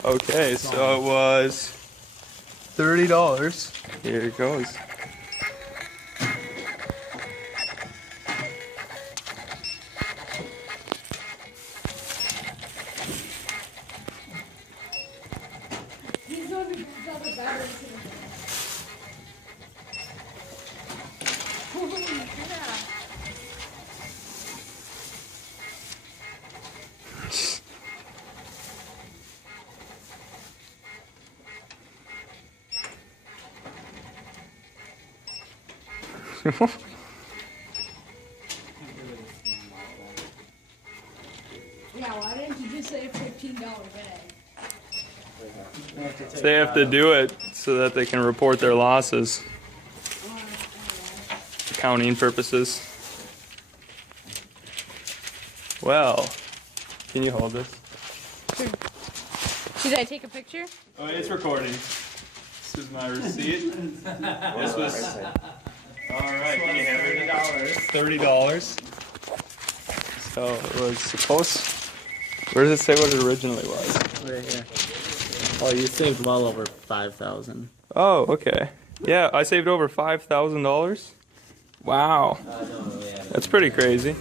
Okay, so it was $30. Here it goes. Yeah, why didn't you just say $15 bag? They have to do it so that they can report their losses. Accounting purposes. Well, can you hold this? Sure. Should I take a picture? Oh, it's recording. This is my receipt. This was. Alright, can you have $30? So it was supposed. Where does it say what it originally was? Right here. Oh, you saved well over 5,000. Oh, okay. Yeah, I saved over $5,000. Wow. That's pretty crazy.